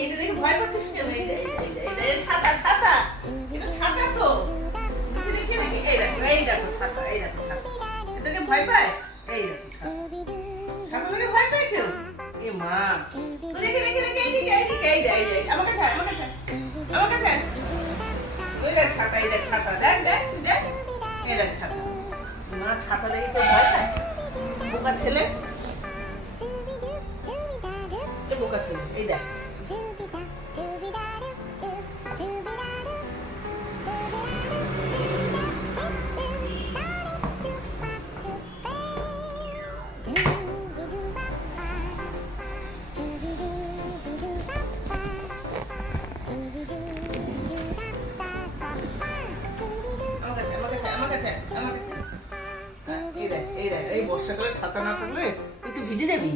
এটা দেখে ভয় পাচ্ছিস কেন? এই ছাতা ছাতা, এটা ছাতা তো। দেখে দেখে এই দেখো ছাতা, এই দেখো ছাতা। এটা দেখে ভয় পায়? এই দেখো ছাতা, ছাতা দেখে ভয় পায় কেউ? এ মা, তো দেখে দেখে দেখে এইদিকে আমাকে খায় আমাকে খায়। ওই দেখ ছাতা, এই দেখ ছাতা, দেখ দেখ তুই দেখ, এই দেখ ছাতা। মা ছাতা দেখে কেউ ভয় পায়? বোকা ছেলে, এ বোকা ছেলে, এই দেখ। এই বর্ষাকালে ছাতা না থাকলে তুই তো ভিজে যাবি।